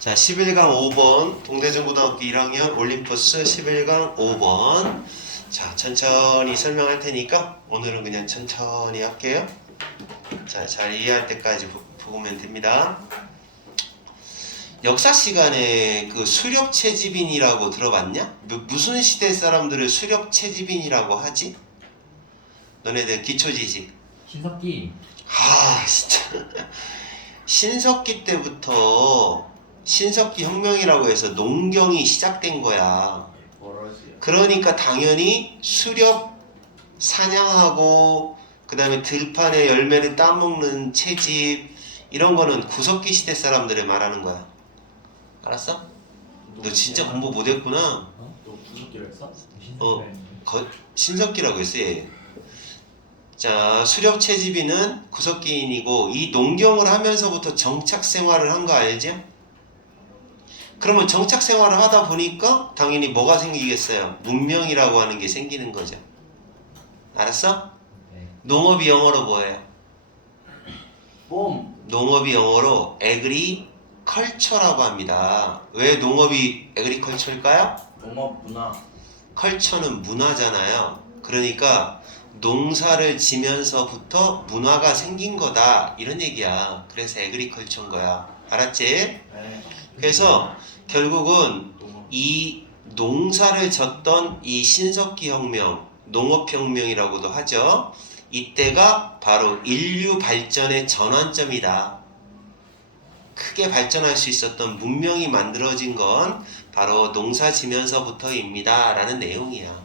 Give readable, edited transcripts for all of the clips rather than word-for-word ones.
자, 11강 5번 동대전고등학교 1학년 올림포스 11강 5번. 자, 천천히 설명할 테니까 오늘은 그냥 천천히 할게요. 자, 잘 이해할 때까지 보면 됩니다. 역사 시간에 그 수렵 채집인이라고 들어봤냐? 무슨 시대 사람들을 수렵 채집인이라고 하지? 너네들 기초지식. 신석기. 아, 진짜. 신석기 때부터 신석기 혁명이라고 해서 농경이 시작된 거야. 그러니까 당연히 수렵 사냥하고 그 다음에 들판에 열매를 따먹는 채집 이런 거는 구석기 시대 사람들을 말하는 거야. 알았어? 너 진짜 공부 못했구나. 어? 너 구석기로 했어? 신석기라고 했어 얘. 자, 수렵 채집인은 구석기인이고 이 농경을 하면서부터 정착 생활을 한 거 알죠? 그러면 정착 생활을 하다 보니까 당연히 뭐가 생기겠어요? 문명이라고 하는 게 생기는 거죠. 알았어? 네. 농업이 영어로 뭐예요? 뽐. 농업이 영어로 agriculture라고 합니다. 왜 농업이 agriculture일까요? 농업 문화. 컬처는 문화잖아요. 그러니까 농사를 지면서부터 문화가 생긴 거다 이런 얘기야. 그래서 agriculture인 거야. 알았지? 네. 그래서 결국은 농업. 이 농사를 졌던 이 신석기 혁명, 농업혁명이라고도 하죠. 이때가 바로 인류 발전의 전환점이다. 크게 발전할 수 있었던 문명이 만들어진 건 바로 농사 지면서부터입니다. 라는 내용이야.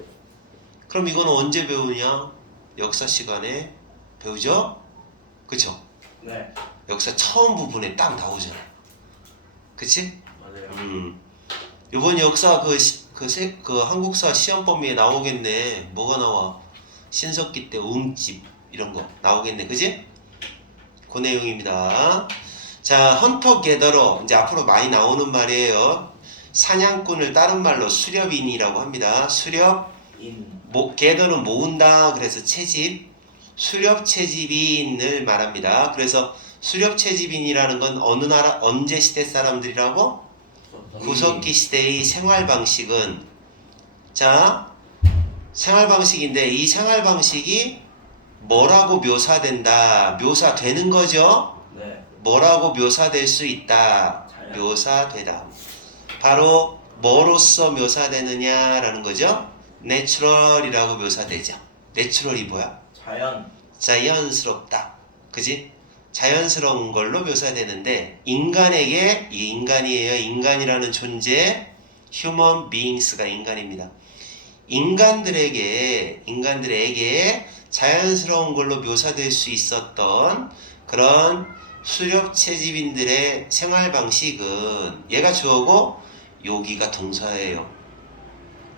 그럼 이건 언제 배우냐? 역사 시간에 배우죠? 그쵸? 네. 역사 처음 부분에 딱 나오잖아. 그치? 맞아요. 이번 역사 그 한국사 시험 범위에 나오겠네. 뭐가 나와? 신석기 때 웅집 이런 거 나오겠네. 그지? 그 내용입니다. 자, 헌터 게더러 이제 앞으로 많이 나오는 말이에요. 사냥꾼을 다른 말로 수렵인이라고 합니다. 수렵 인. 게더는 모은다. 그래서 채집 수렵 채집인을 말합니다. 그래서 수렵 채집인이라는 건 어느 나라 언제 시대 사람들이라고? 구석기 시대의 생활 방식은 자 생활 방식인데 이 생활 방식이 뭐라고 묘사된다? 묘사되는 거죠? 네. 뭐라고 묘사될 수 있다? 자연. 묘사되다. 바로 뭐로써 묘사되느냐라는 거죠? 내추럴이라고 묘사되죠. 내추럴이 뭐야? 자연. 자연스럽다. 그지? 자연스러운 걸로 묘사되는데 인간에게 이 인간이에요. 인간이라는 존재 human beings가 인간입니다. 인간들에게 자연스러운 걸로 묘사될 수 있었던 그런 수렵 채집인들의 생활 방식은 얘가 주어고 여기가 동사예요.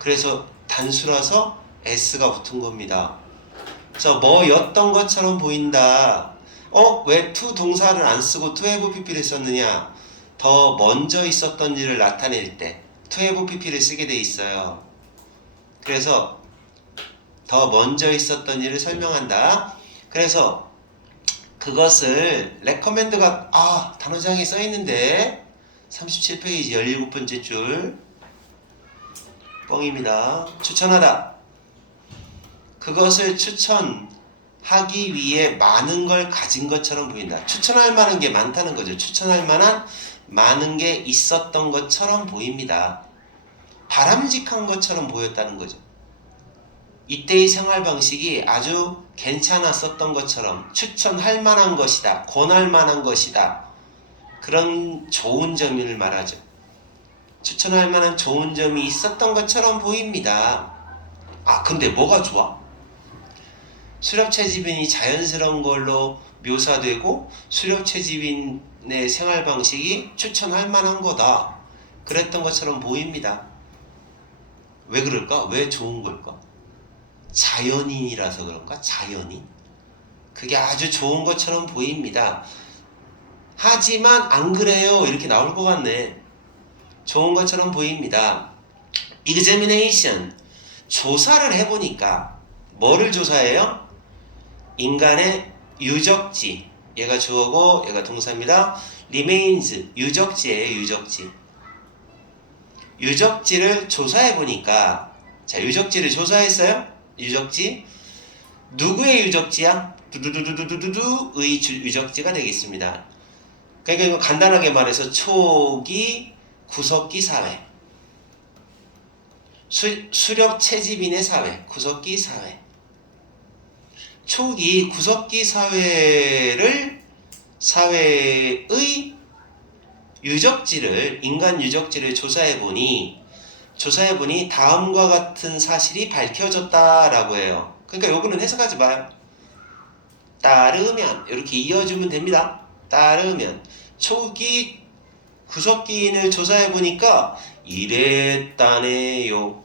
그래서 단수라서 s가 붙은 겁니다. 그래서 뭐였던 것처럼 보인다. 왜 to 동사를 안 쓰고 to have pp를 썼느냐? 더 먼저 있었던 일을 나타낼 때 to have pp를 쓰게 돼 있어요. 그래서 더 먼저 있었던 일을 설명한다. 그래서 그것을 recommend가 단어장에 써 있는데 37페이지 17번째 줄 뻥입니다. 추천하다. 그것을 추천하기 위해 많은 걸 가진 것처럼 보인다. 추천할 만한 게 많다는 거죠. 추천할 만한 많은 게 있었던 것처럼 보입니다. 바람직한 것처럼 보였다는 거죠. 이때의 생활 방식이 아주 괜찮았었던 것처럼 추천할 만한 것이다. 권할 만한 것이다. 그런 좋은 점을 말하죠. 추천할 만한 좋은 점이 있었던 것처럼 보입니다. 근데 뭐가 좋아? 수렵 채집인이 자연스러운 걸로 묘사되고 수렵 채집인의 생활 방식이 추천할 만한 거다. 그랬던 것처럼 보입니다. 왜 그럴까? 왜 좋은 걸까? 자연인이라서 그런가? 자연인? 그게 아주 좋은 것처럼 보입니다. 하지만 안 그래요. 이렇게 나올 것 같네. 좋은 것처럼 보입니다. examination. 조사를 해보니까 뭐를 조사해요? 인간의 유적지, 얘가 주어고 얘가 동사입니다. remains 유적지예요. 유적지. 유적지를 조사해 보니까 자 유적지를 조사했어요. 유적지 누구의 유적지야? 두두두두두두두의 유적지가 되겠습니다. 그러니까 이거 간단하게 말해서 초기 구석기 사회 수렵 채집인의 사회 구석기 사회 초기 구석기 사회의 유적지를 인간 유적지를 조사해 보니 다음과 같은 사실이 밝혀졌다라고 해요. 그러니까 요거는 해석하지 마요. 따르면 이렇게 이어주면 됩니다. 따르면 초기 구석기인을 조사해 보니까 이랬다네요.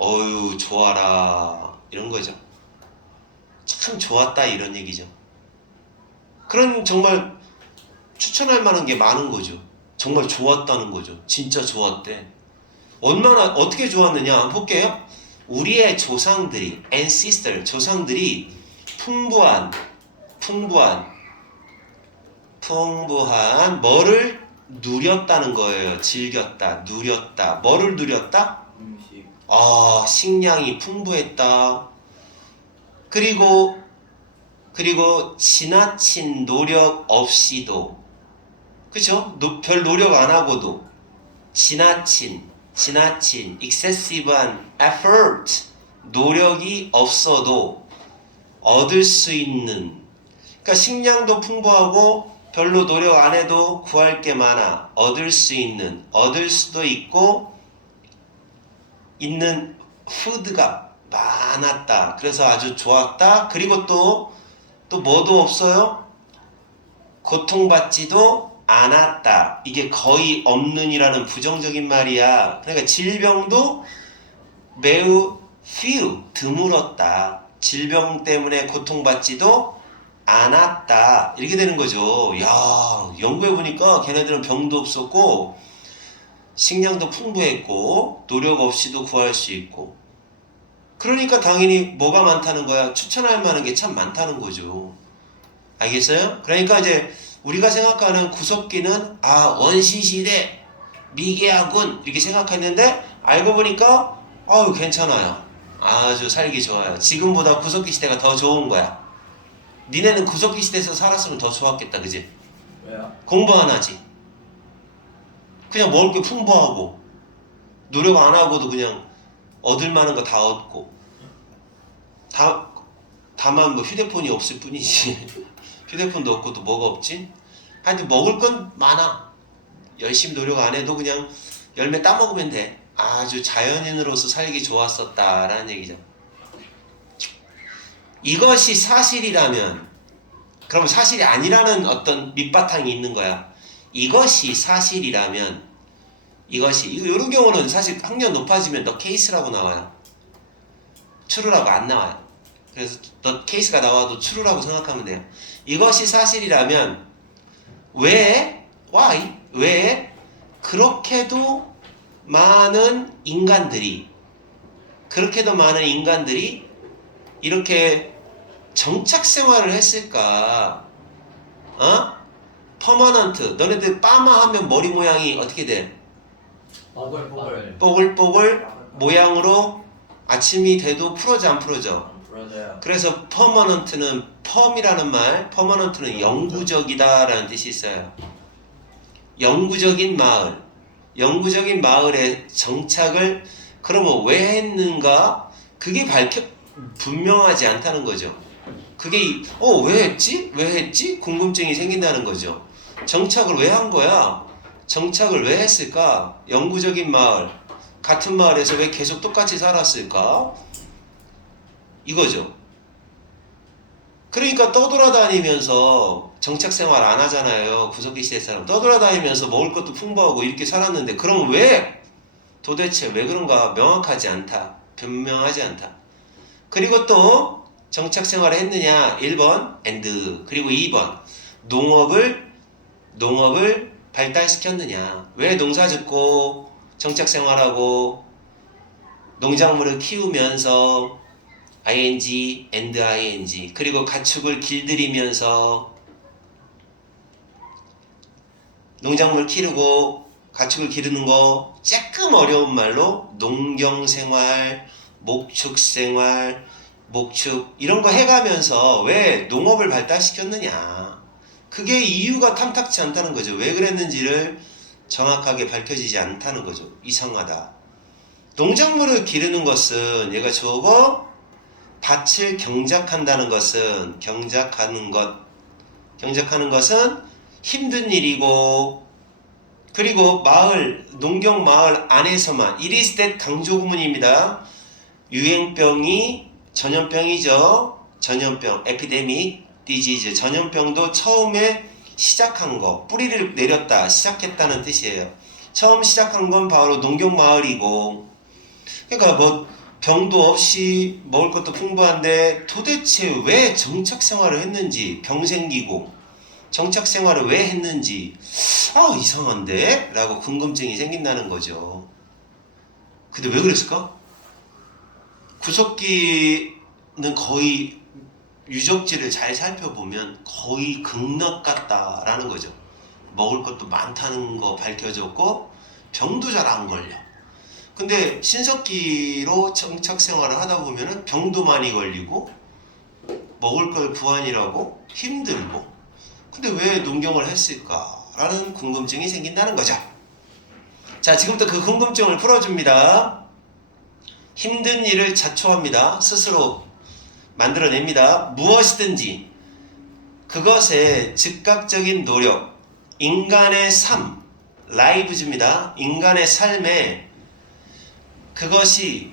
어유 좋아라 이런 거죠. 참 좋았다 이런 얘기죠. 그런 정말 추천할 만한 게 많은 거죠. 정말 좋았다는 거죠. 진짜 좋았대. 얼마나 어떻게 좋았느냐 한번 볼게요. 우리의 조상들이 ancestor 조상들이 풍부한 뭐를 누렸다는 거예요. 즐겼다, 누렸다. 뭐를 누렸다? 음식. 식량이 풍부했다. 그리고 지나친 노력 없이도 그죠? 별 노력 안 하고도 지나친 excessive한 effort 노력이 없어도 얻을 수 있는 그러니까 식량도 풍부하고 별로 노력 안 해도 구할 게 많아 얻을 수도 있는 푸드가 많았다. 그래서 아주 좋았다. 그리고 또 뭐도 없어요? 고통받지도 않았다. 이게 거의 없는이라는 부정적인 말이야. 그러니까 질병도 매우 few 드물었다. 질병 때문에 고통받지도 않았다. 이렇게 되는 거죠. 야, 연구해 보니까 걔네들은 병도 없었고 식량도 풍부했고 노력 없이도 구할 수 있고 그러니까 당연히 뭐가 많다는 거야? 추천할 만한 게 참 많다는 거죠. 알겠어요? 그러니까 이제 우리가 생각하는 구석기는 원시시대 미개하군 이렇게 생각했는데 알고 보니까 괜찮아요. 아주 살기 좋아요. 지금보다 구석기 시대가 더 좋은 거야. 니네는 구석기 시대에서 살았으면 더 좋았겠다. 그지? 왜요? 공부 안 하지. 그냥 먹을 게 풍부하고 노력 안 하고도 그냥 얻을 만한 거 다 얻고 다만 뭐 휴대폰이 없을 뿐이지. 휴대폰도 없고 또 뭐가 없지? 하여튼 먹을 건 많아. 열심히 노력 안 해도 그냥 열매 따먹으면 돼. 아주 자연인으로서 살기 좋았었다라는 얘기죠. 이것이 사실이라면 그럼 사실이 아니라는 어떤 밑바탕이 있는 거야. 이것이 사실이라면 이런 경우는 사실 학년 높아지면 너 케이스라고 나와요. 추루라고 안 나와요. 그래서 너 케이스가 나와도 추루라고 생각하면 돼요. 이것이 사실이라면 왜 그렇게도 많은 인간들이 이렇게 정착 생활을 했을까? 퍼머넌트. 너네들 빠마 하면 머리 모양이 어떻게 돼? 뽀글뽀글. 뽀글뽀글 모양으로 아침이 돼도 풀어져 안 풀어져? 그러세요. 그래서 퍼머넌트는 영구적이다라는 뜻이 있어요. 영구적인 마을에 정착을 그러면 왜 했는가? 그게 분명하지 않다는 거죠. 그게 왜 했지? 궁금증이 생긴다는 거죠. 정착을 왜 한 거야? 정착을 왜 했을까? 영구적인 마을, 같은 마을에서 왜 계속 똑같이 살았을까? 이거죠. 그러니까 떠돌아다니면서 정착 생활 안 하잖아요. 구석기 시대 사람 떠돌아다니면서 먹을 것도 풍부하고 이렇게 살았는데 그럼 도대체 왜 그런가 변명하지 않다. 그리고 또 정착 생활을 했느냐? 1번 and 그리고 2번 농업을 발달시켰느냐? 왜 농사짓고 정착 생활하고 농작물을 키우면서 ing and ing 그리고 가축을 길들이면서 농작물 기르고 가축을 기르는 거 조금 어려운 말로 농경생활, 목축생활, 목축 이런 거 해가면서 왜 농업을 발달시켰느냐. 그게 이유가 탐탁치 않다는 거죠. 왜 그랬는지를 정확하게 밝혀지지 않다는 거죠. 이상하다. 농작물을 기르는 것은 얘가 저거 밭을 경작한다는 것은 경작하는 것은 힘든 일이고 그리고 마을 농경 마을 안에서만 it is that 강조 구문입니다. 유행병이 전염병이죠. 전염병 에피데믹 디지즈 전염병도 처음에 시작한 거 뿌리를 내렸다 시작했다는 뜻이에요. 처음 시작한 건 바로 농경 마을이고 그러니까 뭐 병도 없이 먹을 것도 풍부한데 도대체 왜 정착 생활을 했는지 병 생기고 정착 생활을 왜 했는지 이상한데? 라고 궁금증이 생긴다는 거죠. 근데 왜 그랬을까? 구석기는 거의 유적지를 잘 살펴보면 거의 극락 같다라는 거죠. 먹을 것도 많다는 거 밝혀졌고 병도 잘 안 걸려. 근데 신석기로 정착 생활을 하다 보면은 병도 많이 걸리고 먹을 걸 구하느라고 힘들고 근데 왜 농경을 했을까라는 궁금증이 생긴다는 거죠. 자, 지금부터 그 궁금증을 풀어줍니다. 힘든 일을 자초합니다. 스스로 만들어냅니다. 무엇이든지 그것의 즉각적인 노력, 인간의 삶, 라이브즈입니다. 인간의 삶에 그것이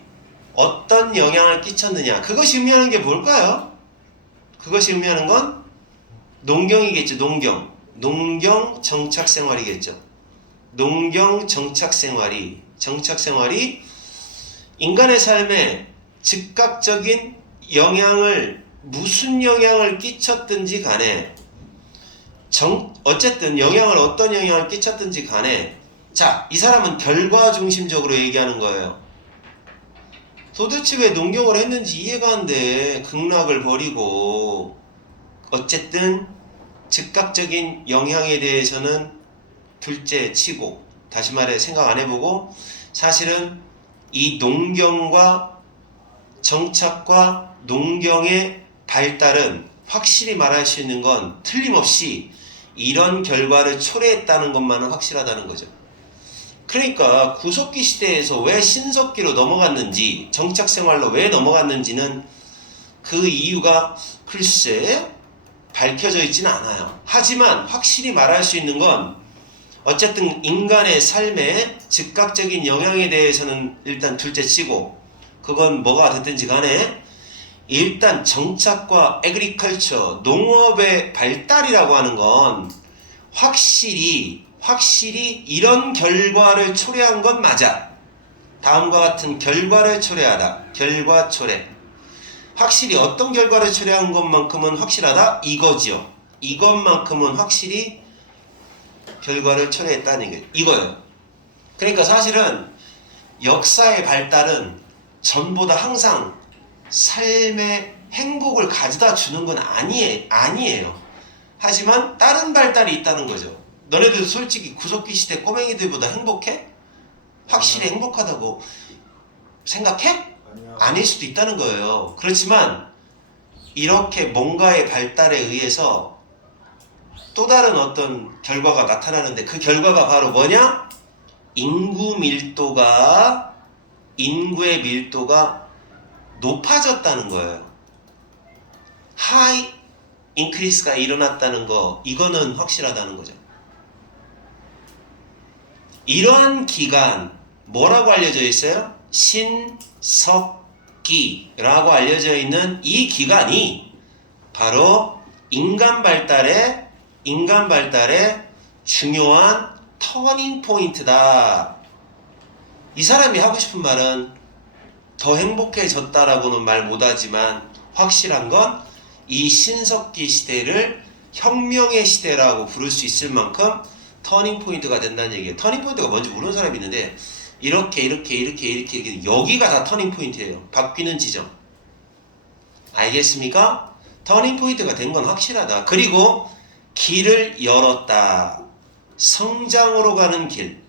어떤 영향을 끼쳤느냐. 그것이 의미하는 게 뭘까요? 그것이 의미하는 건 농경이겠죠. 농경 정착생활이겠죠. 농경 정착생활이 인간의 삶에 즉각적인 영향을 무슨 영향을 끼쳤든지 간에 어쨌든 어떤 영향을 끼쳤든지 간에 자, 이 사람은 결과 중심적으로 얘기하는 거예요. 도대체 왜 농경을 했는지 이해가 안 돼. 극락을 버리고 어쨌든 즉각적인 영향에 대해서는 둘째 치고 다시 말해 생각 안 해보고 사실은 이 농경과 정착과 농경의 발달은 확실히 말할 수 있는 건 틀림없이 이런 결과를 초래했다는 것만은 확실하다는 거죠. 그러니까 구석기 시대에서 왜 신석기로 넘어갔는지 정착생활로 왜 넘어갔는지는 그 이유가 글쎄 밝혀져 있지는 않아요. 하지만 확실히 말할 수 있는 건 어쨌든 인간의 삶에 즉각적인 영향에 대해서는 일단 둘째 치고 그건 뭐가 됐든지 간에 일단 정착과 에그리컬처 농업의 발달이라고 하는 건 확실히 이런 결과를 초래한 건 맞아. 다음과 같은 결과를 초래하다. 결과 초래. 확실히 어떤 결과를 초래한 것만큼은 확실하다? 이거지요. 이것만큼은 확실히 결과를 초래했다는 게 이거예요. 그러니까 사실은 역사의 발달은 전보다 항상 삶의 행복을 가져다 주는 건 아니에요. 하지만 다른 발달이 있다는 거죠. 너네들 솔직히 구석기 시대 꼬맹이들보다 행복해? 확실히 행복하다고 생각해? 아니요. 아닐 수도 있다는 거예요. 그렇지만 이렇게 뭔가의 발달에 의해서 또 다른 어떤 결과가 나타나는데 그 결과가 바로 뭐냐? 인구의 밀도가 높아졌다는 거예요. 하이 인크리스가 일어났다는 거 이거는 확실하다는 거죠. 이러한 기간 뭐라고 알려져 있어요? 신석기라고 알려져 있는 이 기간이 바로 인간 발달의 중요한 터닝 포인트다. 이 사람이 하고 싶은 말은 더 행복해졌다라고는 말 못하지만 확실한 건 이 신석기 시대를 혁명의 시대라고 부를 수 있을 만큼 터닝 포인트가 된다는 얘기예요. 터닝 포인트가 뭔지 모르는 사람이 있는데 이렇게 여기가 다 터닝 포인트예요. 바뀌는 지점. 알겠습니까? 터닝 포인트가 된 건 확실하다. 그리고 길을 열었다. 성장으로 가는 길,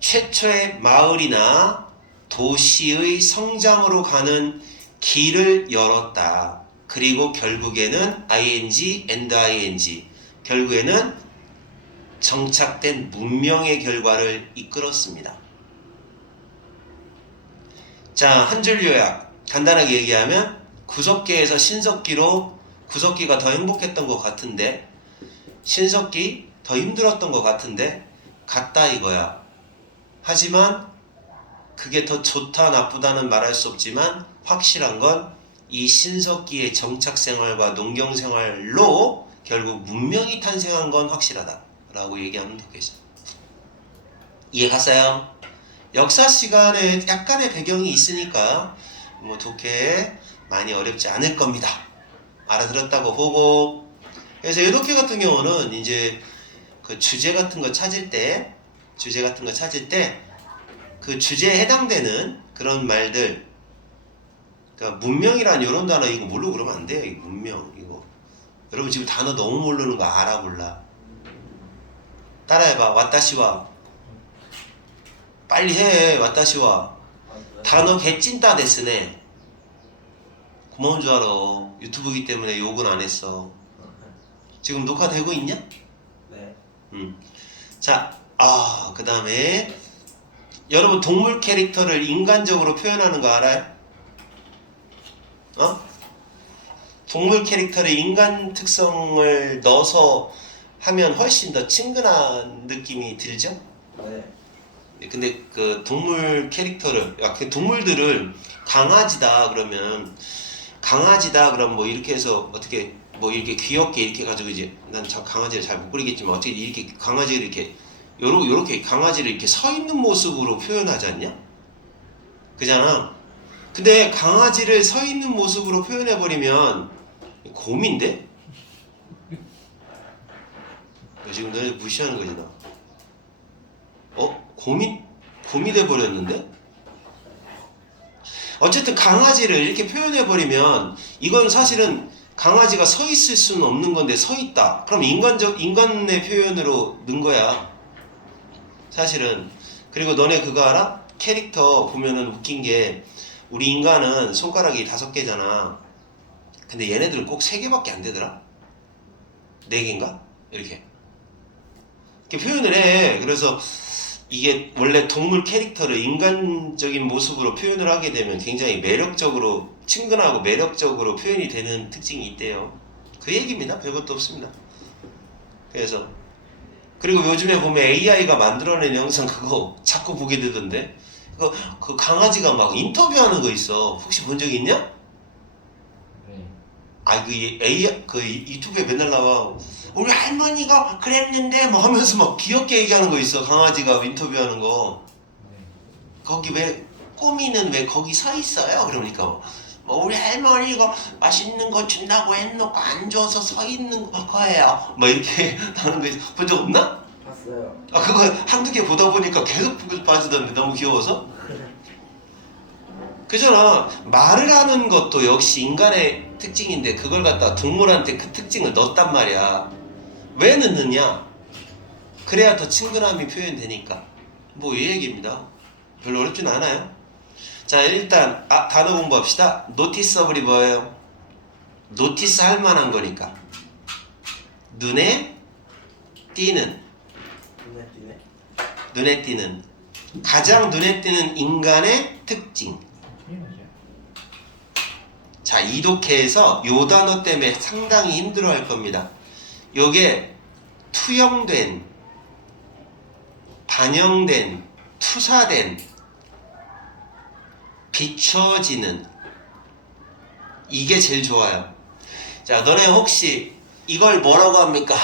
최초의 마을이나 도시의 성장으로 가는 길을 열었다. 그리고 결국에는 ing and ing, 결국에는 정착된 문명의 결과를 이끌었습니다. 자, 한 줄 요약. 간단하게 얘기하면 구석기에서 신석기로, 구석기가 더 행복했던 것 같은데 신석기 더 힘들었던 것 같은데 같다 이거야. 하지만 그게 더 좋다 나쁘다는 말할 수 없지만 확실한 건 이 신석기의 정착 생활과 농경 생활로 결국 문명이 탄생한 건 확실하다 라고 얘기하면 되겠죠. 이해 갔어요? 역사 시간에 약간의 배경이 있으니까 뭐 독해 많이 어렵지 않을 겁니다. 알아들었다고 보고. 그래서 이독해 같은 경우는 이제 그 주제 같은 거 찾을 때 그 주제에 해당되는 그런 말들, 그러니까 문명이란 이런 단어 이거 모르고 그러면 안 돼요. 이거 문명 이거. 여러분 지금 단어 너무 모르는 거 알아 몰라? 따라해봐. 와타시와. 빨리 해. 와타시와. 단어 개찐따 데스네. 고마운 줄 알아. 유튜브이기 때문에 욕은 안 했어. 지금 녹화되고 있냐? 네. 자, 그 다음에 여러분 동물 캐릭터를 인간적으로 표현하는 거 알아요? 동물 캐릭터를 인간 특성을 넣어서 하면 훨씬 더 친근한 느낌이 들죠? 네. 근데 그 동물 캐릭터를, 그 동물들을 강아지다 그러면 뭐 이렇게 해서 어떻게 뭐 이렇게 귀엽게 이렇게 가지고 이제 난 강아지를 잘 못 그리겠지만 어떻게 이렇게 강아지를 이렇게 요렇게 강아지를 이렇게 서 있는 모습으로 표현하지 않냐? 그잖아. 근데 강아지를 서 있는 모습으로 표현해 버리면 곰인데? 너 지금 너네 무시하는 거지 나? 곰이 돼 버렸는데? 어쨌든 강아지를 이렇게 표현해 버리면 이건 사실은 강아지가 서 있을 수는 없는 건데 서 있다. 그럼 인간의 표현으로 넣은 거야. 사실은. 그리고 너네 그거 알아? 캐릭터 보면은 웃긴 게 우리 인간은 손가락이 5개잖아. 근데 얘네들은 꼭 3개밖에 안 되더라. 4개인가? 이렇게 표현을 해. 그래서 이게 원래 동물 캐릭터를 인간적인 모습으로 표현을 하게 되면 굉장히 매력적으로, 친근하고 매력적으로 표현이 되는 특징이 있대요. 그 얘기입니다. 별것도 없습니다. 그래서 그리고 요즘에 보면 AI가 만들어낸 영상 그거 자꾸 보게 되던데, 그 강아지가 막 인터뷰하는 거 있어. 혹시 본 적 있냐? 네. 그 AI 그 유튜브에 맨날 나와. 우리 할머니가 그랬는데 뭐 하면서 막 귀엽게 얘기하는 거 있어. 강아지가 인터뷰하는 거. 거기 왜 꼬미는 왜 거기 서 있어요? 그러니까 뭐 우리 할머니가 맛있는 거 준다고 해놓고 안 줘서 서 있는 거예요. 뭐 이렇게 하는 거 본 적 없나? 봤어요. 그거 한두 개 보다 보니까 계속 빠지던데 너무 귀여워서. 그잖아. 말을 하는 것도 역시 인간의 특징인데 그걸 갖다 동물한테 그 특징을 넣었단 말이야. 왜 넣느냐? 그래야 더 친근함이 표현되니까. 뭐 이 얘기입니다. 별로 어렵진 않아요. 자, 일단 단어 공부합시다. 노티서블이 뭐예요? 노티스 할 만한 거니까. 눈에 띄는. 눈에 띄는. 가장 눈에 띄는 인간의 특징. 자, 이독해에서 요 단어 때문에 상당히 힘들어할 겁니다. 요게 투영된, 반영된, 투사된, 비춰지는, 이게 제일 좋아요. 자, 너네 혹시 이걸 뭐라고 합니까?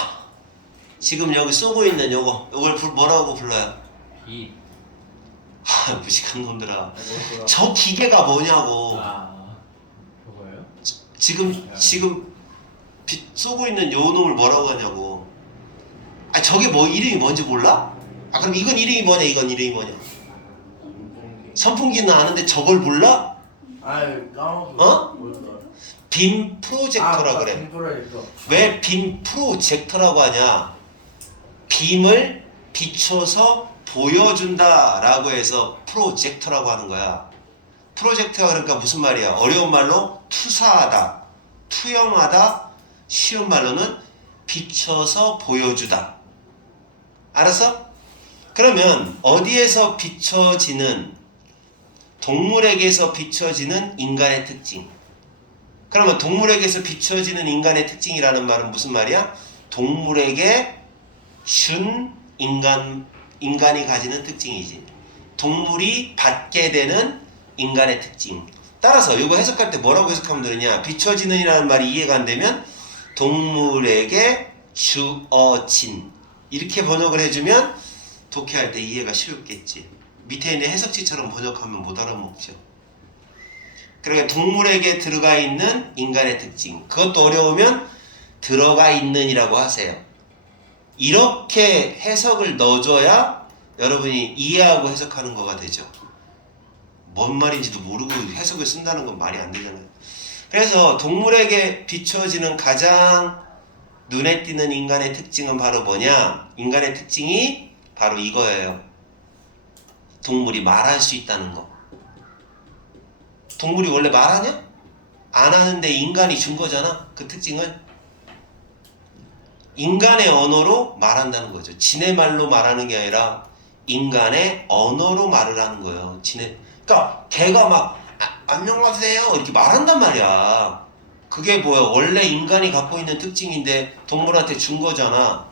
지금 여기 쏘고 있는 요걸 뭐라고 불러요? 비. 무식한 놈들아. 저 기계가 뭐냐고. 그거예요? 지금 쏘고 있는 요 놈을 뭐라고 하냐고. 저게 뭐 이름이 뭔지 몰라? 그럼 이건 이름이 뭐냐? 이건 이름이 뭐냐? 선풍기는 아는데 저걸 몰라? 까먹었어. 빔 프로젝터라 그래. 빔 프로젝터. 왜 빔 프로젝터라고 하냐? 빔을 비춰서 보여준다라고 해서 프로젝터라고 하는 거야. 프로젝터가 그러니까 무슨 말이야? 어려운 말로 투사하다, 투영하다, 쉬운 말로는 비춰서 보여주다. 알았어? 그러면 어디에서 비춰지는, 동물에게서 비춰지는 인간의 특징. 그러면 동물에게서 비춰지는 인간의 특징이라는 말은 무슨 말이야? 동물에게 준 인간이 가지는 특징이지. 동물이 받게 되는 인간의 특징. 따라서 이거 해석할 때 뭐라고 해석하면 되느냐? 비춰지는 이라는 말이 이해가 안 되면 동물에게 주어진, 이렇게 번역을 해주면 독해할 때 이해가 쉽겠지. 밑에 있는 해석지처럼 번역하면 못 알아먹죠. 그러니까 동물에게 들어가 있는 인간의 특징. 그것도 어려우면 들어가 있는이라고 하세요. 이렇게 해석을 넣어줘야 여러분이 이해하고 해석하는 거가 되죠. 뭔 말인지도 모르고 해석을 쓴다는 건 말이 안 되잖아요. 그래서 동물에게 비춰지는 가장 눈에 띄는 인간의 특징은 바로 뭐냐? 인간의 특징이 바로 이거예요. 동물이 말할 수 있다는 거. 동물이 원래 말하냐? 안 하는데 인간이 준 거잖아. 그 특징을. 인간의 언어로 말한다는 거죠. 지네 말로 말하는 게 아니라 인간의 언어로 말을 하는 거예요. 그러니까 개가 막 안녕하세요 이렇게 말한단 말이야. 그게 뭐야? 원래 인간이 갖고 있는 특징인데 동물한테 준 거잖아.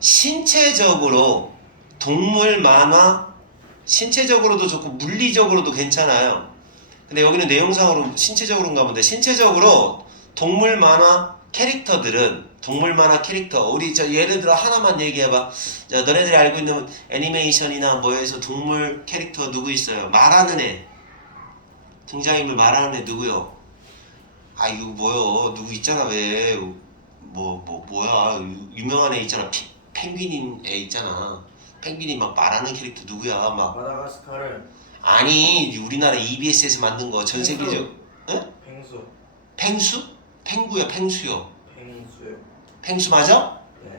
신체적으로 동물 만화, 신체적으로도 좋고 물리적으로도 괜찮아요. 근데 여기는 내용상으로 신체적으로인가 본데, 신체적으로 동물 만화 캐릭터들은, 동물 만화 캐릭터, 우리 예를 들어 하나만 얘기해봐. 자, 너네들이 알고 있는 애니메이션이나 뭐에서 동물 캐릭터 누구 있어요? 말하는 애, 등장인물 말하는 애 누구요? 아 이거 뭐요? 누구 있잖아. 왜 뭐야 유명한 애 있잖아. 펭귄인 애 있잖아. 펭귄이 막 말하는 캐릭터 누구야? 막 마다가스카르. 아니 우리나라 EBS에서 만든 거 전 세계적. 응? 펭수. 펭수? 펭구야 펭수요. 펭수요. 펭수 맞아? 네.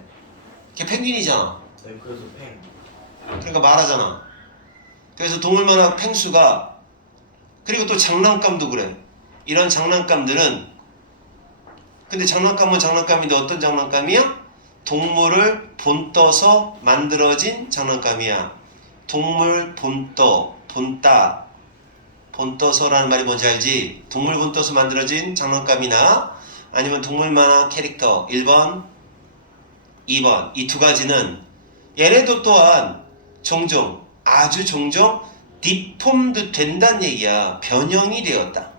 걔 펭귄이잖아. 네, 그래서 펭. 그러니까 말하잖아. 그래서 동물만화 펭수가, 그리고 또 장난감도 그래. 이런 장난감들은, 근데 장난감은 장난감인데 어떤 장난감이야? 동물을 본떠서 만들어진 장난감이야. 동물 본떠, 본따, 본떠서라는 말이 뭔지 알지? 동물 본떠서 만들어진 장난감이나 아니면 동물 만화 캐릭터 1번, 2번 이 두 가지는 얘네도 또한 종종, 아주 종종 디폼드 된다는 얘기야. 변형이 되었다.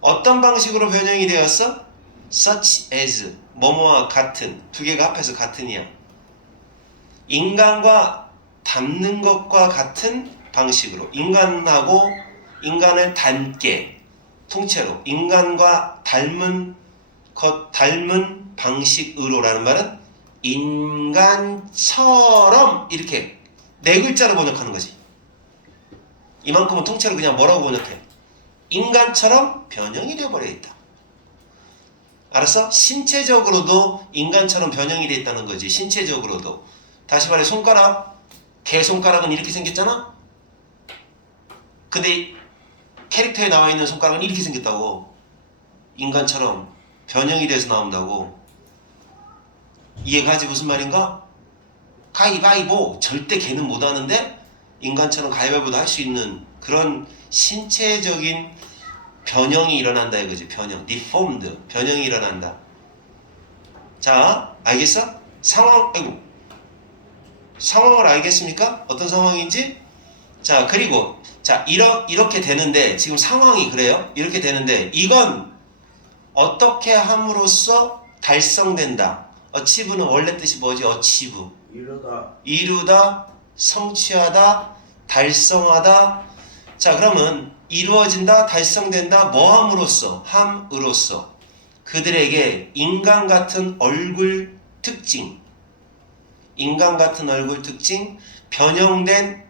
어떤 방식으로 변형이 되었어? such as, 뭐뭐와 같은, 두 개가 합해서 같은이야. 인간과 닮는 것과 같은 방식으로, 인간을 닮게, 통째로 인간과 닮은 것, 닮은 방식으로라는 말은 인간처럼, 이렇게 네 글자로 번역하는 거지. 이만큼은 통째로 그냥 뭐라고 번역해? 인간처럼 변형이 되어버려 있다. 알았어? 신체적으로도 인간처럼 변형이 되어 있다는 거지. 신체적으로도. 다시 말해, 손가락, 개 손가락은 이렇게 생겼잖아? 근데 캐릭터에 나와 있는 손가락은 이렇게 생겼다고. 인간처럼 변형이 돼서 나온다고. 이해가지 무슨 말인가? 가위바위보. 절대 개는 못하는데 인간처럼 가위바위보도 할 수 있는 그런 신체적인 변형이 일어난다 이거지. 변형, deformed, 변형이 일어난다. 자, 알겠어? 상황을 알겠습니까? 어떤 상황인지? 자, 그리고 자, 이렇게 되는데, 지금 상황이 그래요. 이렇게 되는데 이건 어떻게 함으로써 달성된다. achieve는 원래 뜻이 뭐지? achieve, 이루다, 성취하다, 달성하다. 자, 그러면 이루어진다, 달성된다, 뭐 함으로써? 함으로써 그들에게 인간 같은 얼굴 특징, 인간 같은 얼굴 특징, 변형된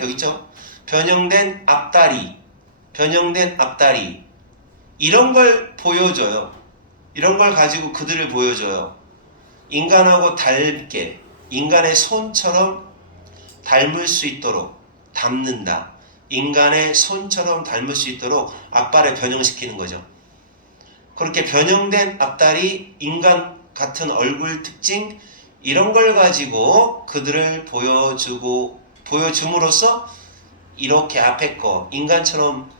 여기 있죠? 변형된 앞다리, 이런 걸 보여줘요. 이런 걸 가지고 그들을 보여줘요. 인간하고 닮게, 인간의 손처럼 닮을 수 있도록 닮는다. 인간의 손처럼 닮을 수 있도록 앞발을 변형시키는 거죠. 그렇게 변형된 앞달이 인간 같은 얼굴 특징 이런 걸 가지고 그들을 보여줌으로써 이렇게 앞에 거 인간처럼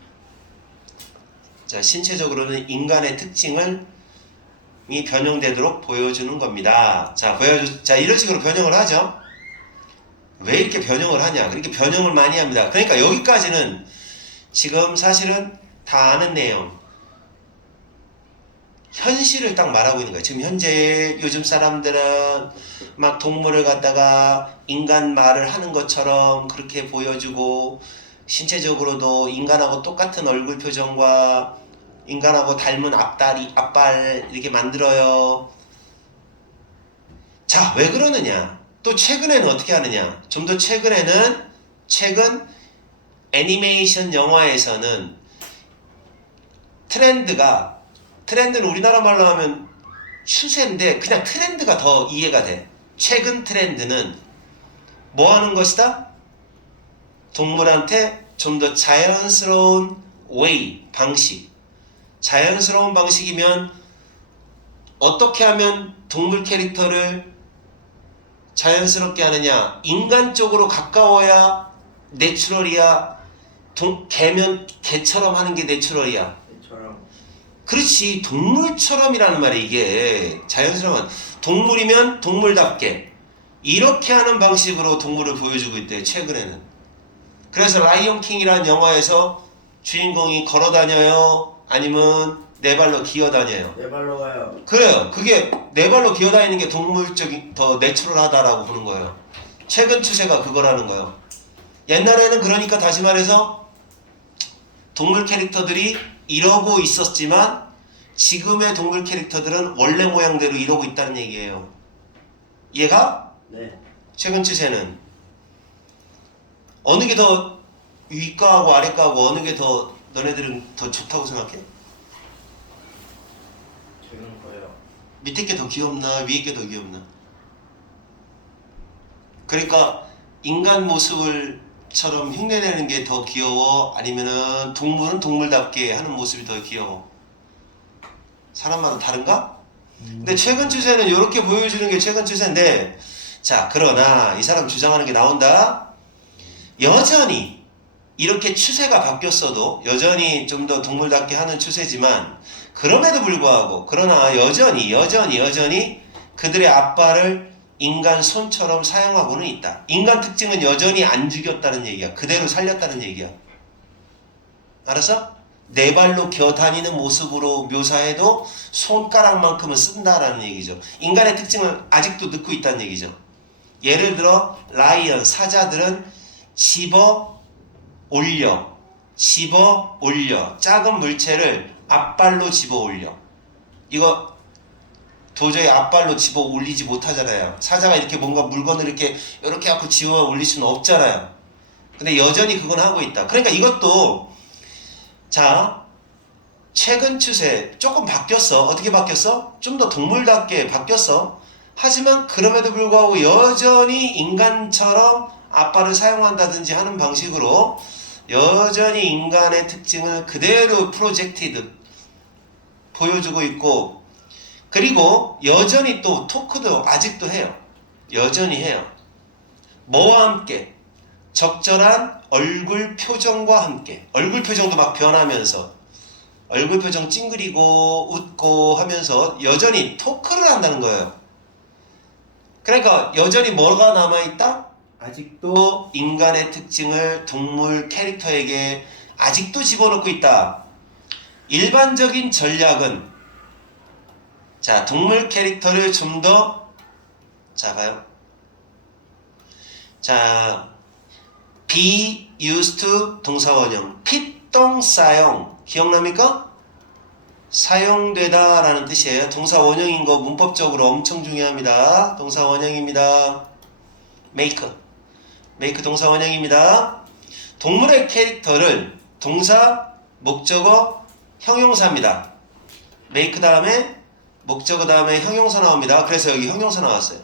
자 신체적으로는 인간의 특징을 이 변형되도록 보여주는 겁니다. 자 이런 식으로 변형을 하죠. 왜 이렇게 변형을 하냐? 그렇게 변형을 많이 합니다. 그러니까 여기까지는 지금 사실은 다 아는 내용. 현실을 딱 말하고 있는 거예요. 지금 현재 요즘 사람들은 막 동물을 갖다가 인간 말을 하는 것처럼 그렇게 보여주고 신체적으로도 인간하고 똑같은 얼굴 표정과 인간하고 닮은 앞발 이렇게 만들어요. 자, 왜 그러느냐? 또 최근에는 어떻게 하느냐? 좀 더 최근 애니메이션 영화에서는 트렌드는 우리나라 말로 하면 추세인데 그냥 트렌드가 더 이해가 돼. 최근 트렌드는 뭐 하는 것이다? 동물한테 좀 더 자연스러운 방식. 자연스러운 방식이면 어떻게 하면 동물 캐릭터를 자연스럽게 하느냐? 인간 쪽으로 가까워야 내추럴이야. 개면 개처럼 하는 게 내추럴이야. 얘처럼. 그렇지. 동물처럼이라는 말이 이게 자연스러운 동물이면 동물답게 이렇게 하는 방식으로 동물을 보여주고 있대 최근에는. 그래서 라이언 킹이라는 영화에서 주인공이 걸어다녀요? 아니면 네 발로 기어다녀요? 네 발로 가요. 그래요. 그게 네 발로 기어다니는 게 동물적인 더 내추럴하다라고 보는 거예요. 최근 추세가 그거라는 거예요. 옛날에는 그러니까 다시 말해서 동물 캐릭터들이 이러고 있었지만 지금의 동물 캐릭터들은 원래 모양대로 이러고 있다는 얘기예요. 얘가 네. 최근 추세는 어느 게 더 위가하고 아래가하고 어느 게 더 너네들은 더 좋다고 생각해? 지금 거예요. 밑에 게 더 귀엽나 위에 게 더 귀엽나? 그러니까 인간 모습을처럼 흉내내는 게 더 귀여워? 아니면은 동물은 동물답게 하는 모습이 더 귀여워? 사람마다 다른가? 근데 최근 추세는 이렇게 보여주는 게 최근 추세인데 자 그러나 이 사람 주장하는 게 나온다. 여전히 이렇게 추세가 바뀌었어도 여전히 좀 더 동물답게 하는 추세지만 그럼에도 불구하고 그러나 여전히 그들의 앞발을 인간 손처럼 사용하고는 있다. 인간 특징은 여전히 안 죽였다는 얘기야. 그대로 살렸다는 얘기야. 알았어? 네 발로 기어다니는 모습으로 묘사해도 손가락만큼은 쓴다라는 얘기죠. 인간의 특징을 아직도 넣고 있다는 얘기죠. 예를 들어 라이언, 사자들은 집어 올려 작은 물체를 앞발로 집어 올려. 이거 도저히 앞발로 집어 올리지 못하잖아요. 사자가 이렇게 뭔가 물건을 이렇게 갖고 집어 올릴 수는 없잖아요. 근데 여전히 그건 하고 있다. 그러니까 이것도 자 최근 추세 조금 바뀌었어. 어떻게 바뀌었어? 좀 더 동물답게 바뀌었어. 하지만 그럼에도 불구하고 여전히 인간처럼 앞발을 사용한다든지 하는 방식으로 여전히 인간의 특징을 그대로 프로젝티드 보여주고 있고 그리고 여전히 또 토크도 아직도 해요. 여전히 해요. 뭐와 함께? 적절한 얼굴 표정과 함께. 얼굴 표정도 막 변하면서 얼굴 표정 찡그리고 웃고 하면서 여전히 토크를 한다는 거예요. 그러니까 여전히 뭐가 남아있다? 아직도 인간의 특징을 동물 캐릭터에게 아직도 집어넣고 있다. 일반적인 전략은 자 동물 캐릭터를 좀 더 자 봐요. 자 be used to 동사원형 필동사용 기억납니까? 사용되다 라는 뜻이에요. 동사원형인 거 문법적으로 엄청 중요합니다. 동사원형입니다. make 동사원형입니다. 동물의 캐릭터를 동사, 목적어, 형용사입니다. make 다음에 목적어 다음에 형용사 나옵니다. 그래서 여기 형용사 나왔어요.